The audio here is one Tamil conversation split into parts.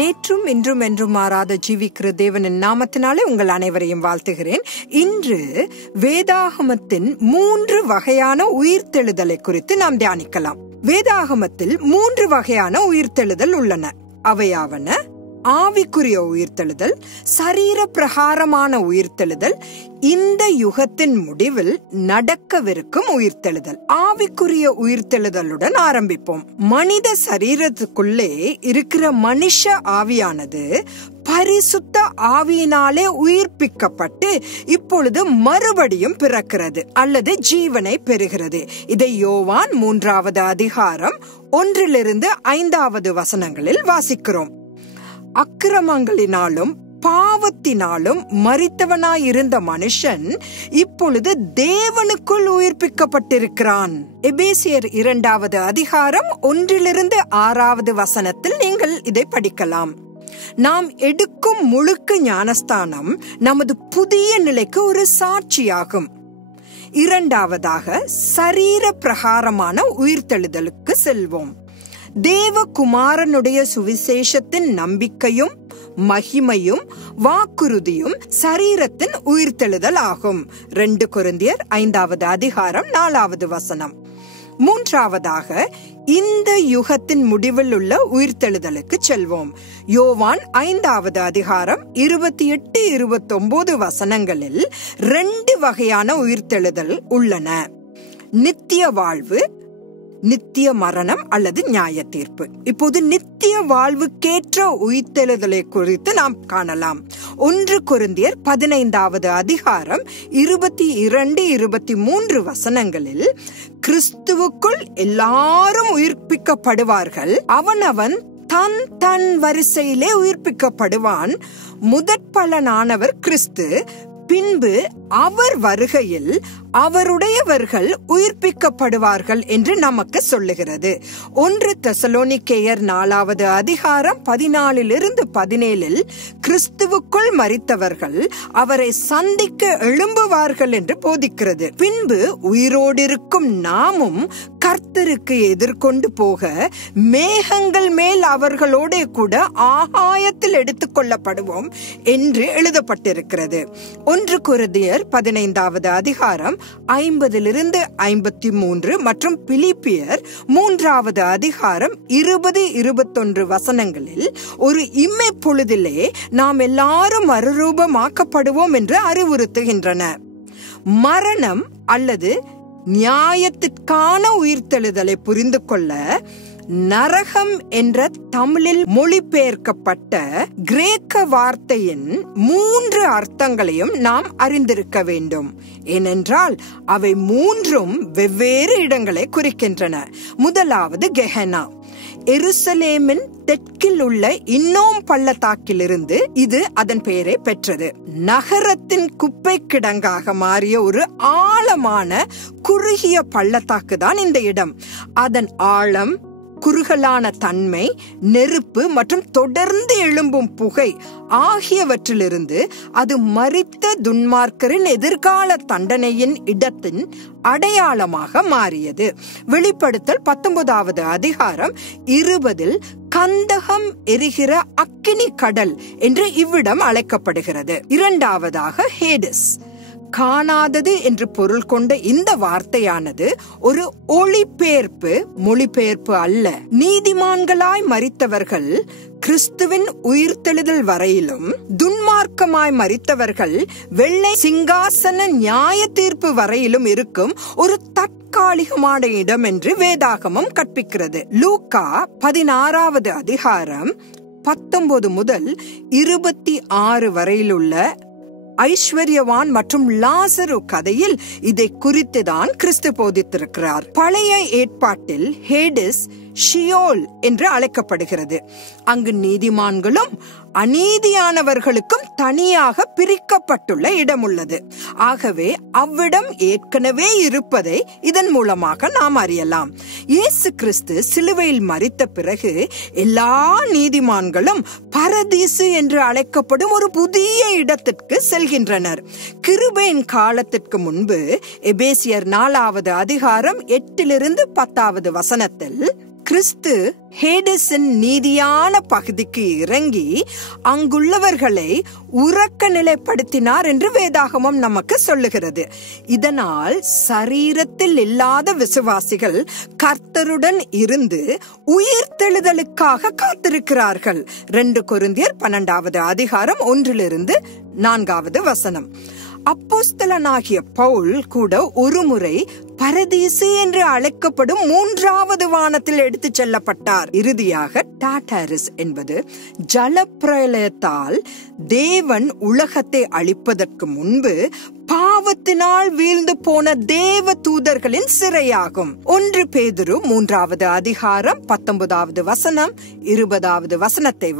நேற்றும் இன்றும் என்றும் மாறாத ஜீவிக்கிற தேவனின் நாமத்தினாலே உங்கள் அனைவரையும் வாழ்த்துகிறேன். இன்று வேதாகமத்தின் 3 வகையான உயிர்த்தெழுதலை குறித்து நாம் தியானிக்கலாம். வேதாகமத்தில் 3 வகையான உயிர்த்தெழுதல் உள்ளன. அவையாவன: ஆவிக்குரிய உயிர்த்தெழுதல், சரீர பிரகாரமான உயிர்த்தெழுதல், இந்த யுகத்தின் முடிவில் நடக்கவிருக்கும் உயிர்த்தெழுதல். ஆவிக்குரிய உயிர்த்தெழுதலுடன் ஆரம்பிப்போம். மனித சரீரத்துக்குள்ளே இருக்கிற மனுஷ ஆவியானது பரிசுத்த ஆவியினாலே உயிர்ப்பிக்கப்பட்டு இப்பொழுது மறுபடியும் பிறக்கிறது அல்லது ஜீவனை பெறுகிறது. இதை யோவான் 3வது அதிகாரம் 1-5 வசனங்களில் வாசிக்கிறோம். அக்கிரமங்களினாலும் பாவத்தினாலும் மரித்தவனாயிருந்த மனுஷன் இப்பொழுது தேவனுக்குள் உயிர்ப்பிக்கப்பட்டிருக்கிறான். எபேசியர் 2வது அதிகாரம் 1-6 வசனத்தில் நீங்கள் இதை படிக்கலாம். நாம் எடுக்கும் முழுக்க ஞானஸ்தானம் நமது புதிய நிலைக்கு ஒரு சாட்சியாகும். இரண்டாவதாக, சரீர பிரகாரமான உயிர்த்தெழுதலுக்கு செல்வோம். தேவகுமாரனுடைய சுவிசேஷத்தின் நம்பிக்கையும் மகிமையும் வாக்குறுதியும் சரீரத்தின் உயிர்த்தெழுதல் ஆகும். 2 கொரிந்தியர் 5வது அதிகாரம் 4வது வசனம். மூன்றாவதாக, இந்த யுகத்தின் முடிவில் உள்ள உயிர்த்தெழுதலுக்கு செல்வோம். யோவான் 5வது அதிகாரம் 28-29 வசனங்களில் 2 வகையான உயிர்த்தெழுதல் உள்ளன: நித்திய வாழ்வு, நித்திய மரணம் அல்லது நியாய தீர்ப்பு. இப்போது நித்திய வாழ்வுக்கேற்ற உயிர்த்தெழுதலை குறித்து நாம் காணலாம். 1 கொரிந்தியர் 15வது அதிகாரம் 22-23 வசனங்களில் கிறிஸ்துவுக்குள் எல்லாரும் உயிர்ப்பிக்கப்படுவார்கள், அவனவன் தன் தன் வரிசையிலே உயிர்ப்பிக்கப்படுவான். முதற்பலனானவர் கிறிஸ்து, பின்பு அவர் வருகையில் அவருடையவர்கள் உயிர்ப்பிக்கப்படுவார்கள் என்று நமக்கு சொல்லுகிறது. 1 தெசலோனிக்கேயர் 4வது அதிகாரம் 14-17 கிறிஸ்துவுக்குள் மரித்தவர்கள் அவரை சந்திக்க எழும்புவார்கள் என்று போதிக்கிறது. பின்பு உயிரோடிருக்கும் நாமும் கர்த்தருக்கு எதிர்கொண்டு போக மேகங்கள் மேல் அவர்களோட கூட ஆகாயத்தில் எடுத்துக் கொள்ளப்படுவோம் என்று எழுதப்பட்டிருக்கிறது. 1 கொரிந்தியர் 15வது அதிகாரம் 50-53 மற்றும் பிலிப்பியர் 3வது அதிகாரம் 20-21 வசனங்களில் ஒரு இம்மை பொழுதிலே நாம் எல்லாரும் மறுரூபமாக்கப்படுவோம் என்று அறிவுறுத்துகின்றன. மரணம் அல்லது நியாயத்திற்கான உயிர்த்தெழுதலை புரிந்து கொள்ள நரகம் என்ற தமிழில் மொழிபெயர்க்கப்பட்ட கிரேக்க வார்த்தையின் 3 அர்த்தங்களையும் நாம் அறிந்திருக்க வேண்டும். ஏனென்றால் அவை 3ம் வெவ்வேறு இடங்களை குறிக்கின்றன. முதலாவது கெஹனா, எருசலேமின் தெற்கில் உள்ள இன்னோம் பள்ளத்தாக்கிலிருந்து இது அதன் பெயரை பெற்றது. நகரத்தின் குப்பை கிடங்காக மாறிய ஒரு ஆழமான குறுகிய பள்ளத்தாக்கு தான் இந்த இடம். அதன் ஆழம், குறுகலான தன்மை, நெருப்பு மற்றும் தொடர்ந்து எழும்பும் புகை ஆகியவற்றிலிருந்து அது மரித்த துன்மார்க்கரின் எதிர்கால தண்டனையின் இடத்தின் அடையாளமாக மாறியது. வெளிப்படுத்தல் 19வது அதிகாரம் 20 கந்தகம் எரிகிற அக்கினி கடல் என்று இவ்விடம் அழைக்கப்படுகிறது. இரண்டாவதாக ஹேடிஸ், காணாதது என்று பொருள் கொண்ட இந்த வார்த்தையானது ஒரு மொழிபெயர்ப்பு அல்ல. நீதிமான்களாய் மரித்தவர்கள் கிறிஸ்துவின் உயிர்த்தெழுதல் வரையிலும், துன்மார்க்கமாய் மரித்தவர்கள் வெள்ளை சிங்காசன நியாய தீர்ப்பு வரையிலும் இருக்கும் ஒரு தற்காலிகமான இடம் என்று வேதாகமம் கற்பிக்கிறது. லூக்கா 16வது அதிகாரம் 19-26 வரையிலுள்ள ஐஸ்வர்யவான் மற்றும் லாசரு கதையில் இதை குறித்துதான் கிறிஸ்து போதித்திருக்கிறார். பழைய ஏற்பாட்டில் ஹேடிஸ் ஷியோல் என்று அழைக்கப்படுகிறது. அங்கு நீதிமான்களும் அநீதியானவர்களுக்கும் தனியாக பிரிக்கப்பட்டுள்ள இடம் உள்ளது. ஆகவே அவ்விடம் ஏற்கனவே இருப்பதை இதன் மூலமாக நாம் அறியலாம். இயேசு கிறிஸ்து சிலுவையில் மரித்த பிறகு எல்லா நீதிமான்களும் பரதீசு என்று அழைக்கப்படும் ஒரு புதிய இடத்திற்கு செல்கின்றனர். கிருபையின் காலத்திற்கு முன்பு எபேசியர் 4வது அதிகாரம் 8-10 வசனத்தில் கிறிஸ்து ஹேடிஸின் நீதியான பகுதிக்கு இறங்கி அங்குள்ளவர்களை உறக்க நிலைப்படுத்தினார் என்று வேதாகமம் நமக்கு சொல்லுகிறது. இதனால் சரீரத்தில் இல்லாத விசுவாசிகள் கர்த்தருடன் இருந்து உயிர்த்தெழுதலுக்காக காத்திருக்கிறார்கள். 2 கொரிந்தியர் 12வது அதிகாரம் 1-4 அப்போஸ்தலனாகிய பவுல் கூட ஒரு முறை பரதீசு என்று அழைக்கப்படும் 3வது வானத்தில் எடுத்துச் செல்லப்பட்டார். இறுதியாக டாட்டாரிஸ் என்பது ஜலப்பிரளயத்தால் தேவன் உலகத்தை அழிப்பதற்கு முன்பு பாவத்தினால் வீழ்ந்து போன தேவ தூதர்களின் சிறையாகும். 1 பேதுரு 3வது அதிகாரம் 19வது வசனம் 20வது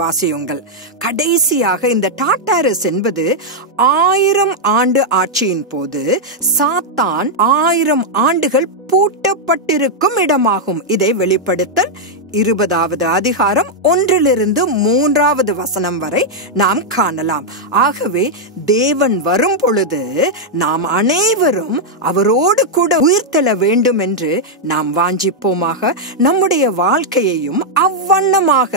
வாசியுங்கள். கடைசியாக இந்த டாட்டாரிஸ் என்பது 1000 ஆண்டு ஆட்சியின் போது சாத்தான் 1000 ஆண்டுகள் பூட்டப்பட்டிருக்கும் இடமாகும். இதை வெளிப்படுத்தல் 20வது அதிகாரம் 1-3 வரை நாம் காணலாம். ஆகவே தேவன் வரும் பொழுது நாம் அனைவரும் அவரோடு கூட உயிர்த்தெழ வேண்டும் என்று நாம் வாஞ்சிப்போமாக. நம்முடைய வாழ்க்கையையும் அவ்வண்ணமாக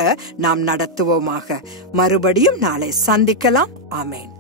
நாம் நடத்துவோமாக. மறுபடியும் நாளை சந்திக்கலாம். ஆமென்.